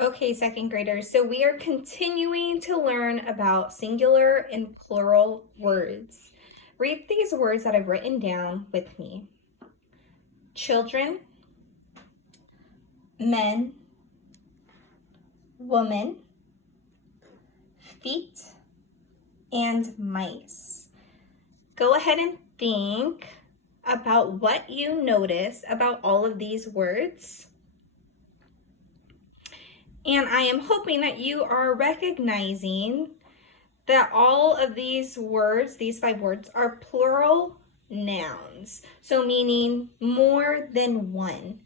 Okay, second graders, so we are continuing to learn about singular and plural words. Read these words that I've written down with me. Children, men, woman, feet, and mice. Go ahead and think about what you notice about all of these words. And I am hoping that you are recognizing that all of these words, these 5 words, are plural nouns. So meaning more than one.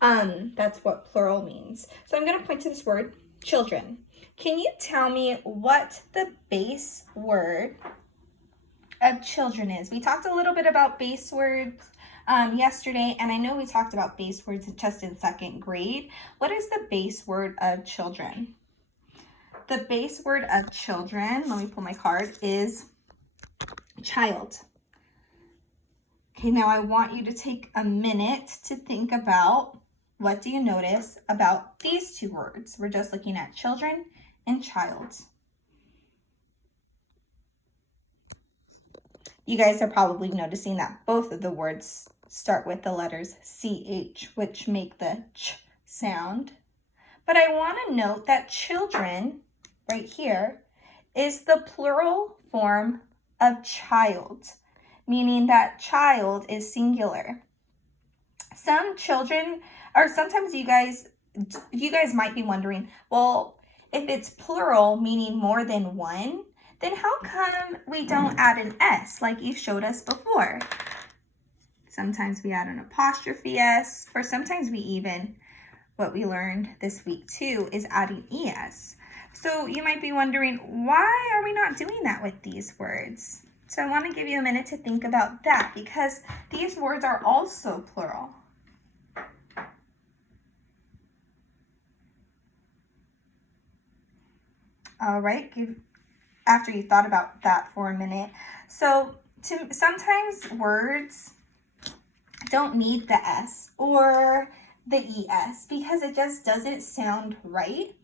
That's what plural means. So I'm going to point to this word, children. Can you tell me what the base word of children is? We talked a little bit about base words yesterday, and I know we talked about base words just in second grade. What is the base word of children? The base word of children, let me pull my card, is child. Okay, now I want you to take a minute to think about what do you notice about these 2 words. We're just looking at children and child. You guys are probably noticing that both of the words start with the letters CH, which make the ch sound. But I want to note that children, right here, is the plural form of child, meaning that child is singular. Some children, or sometimes you guys might be wondering, well, if it's plural, meaning more than one, then how come we don't add an S like you showed us before? Sometimes we add an apostrophe S, or sometimes we even, what we learned this week too, is adding ES. So you might be wondering, why are we not doing that with these words? So I want to give you a minute to think about that, because these words are also plural. All right, after you thought about that for a minute. So sometimes words don't need the S or the ES because it just doesn't sound right.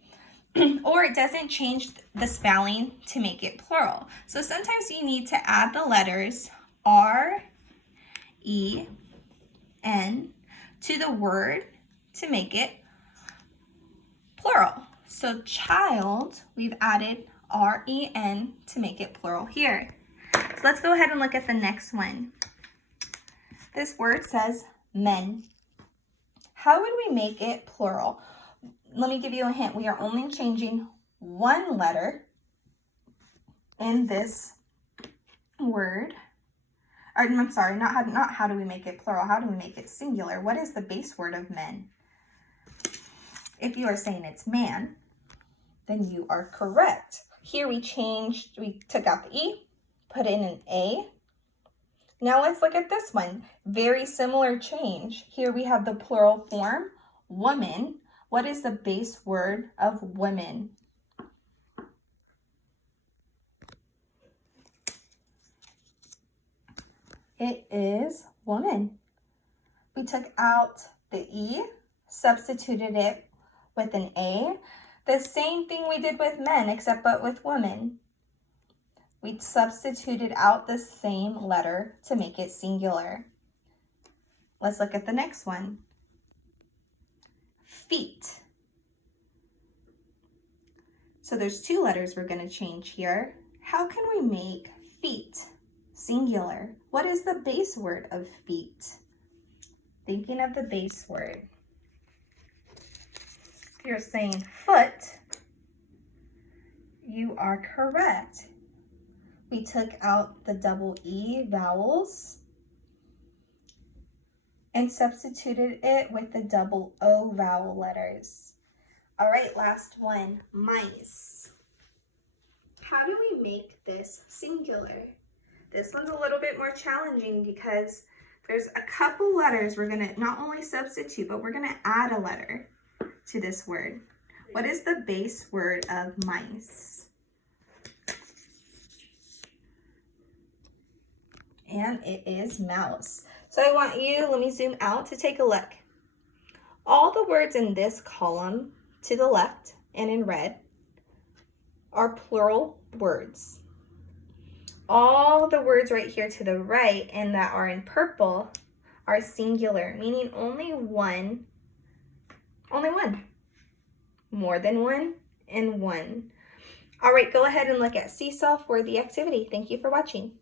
Or it doesn't change the spelling to make it plural. So sometimes you need to add the letters R, E, N to the word to make it plural. So child, we've added R-E-N to make it plural here. So let's go ahead and look at the next one. This word says men. How would we make it plural? Let me give you a hint. We are only changing one letter in this word. Or, I'm sorry, not how do we make it plural. How do we make it singular? What is the base word of men? If you are saying it's man, then you are correct. Here we took out the E, put in an A. Now let's look at this one. Very similar change. Here we have the plural form, woman. What is the base word of women? It is woman. We took out the E, substituted it with an A. The same thing we did with men, except but with women. We substituted out the same letter to make it singular. Let's look at the next one. Feet. So there's 2 letters we're going to change here. How can we make feet singular? What is the base word of feet? Thinking of the base word. If you're saying foot, you are correct. We took out the double E vowels and substituted it with the double O vowel letters. All right, last one, mice. How do we make this singular? This one's a little bit more challenging because there's a couple letters we're gonna not only substitute, but we're gonna add a letter to this word. What is the base word of mice? And it is mouse. So I want you, let me zoom out to take a look. All the words in this column to the left and in red are plural words. All the words right here to the right and that are in purple are singular, meaning only one. More than one and one. All right, go ahead and look at Seesaw for the activity. Thank you for watching.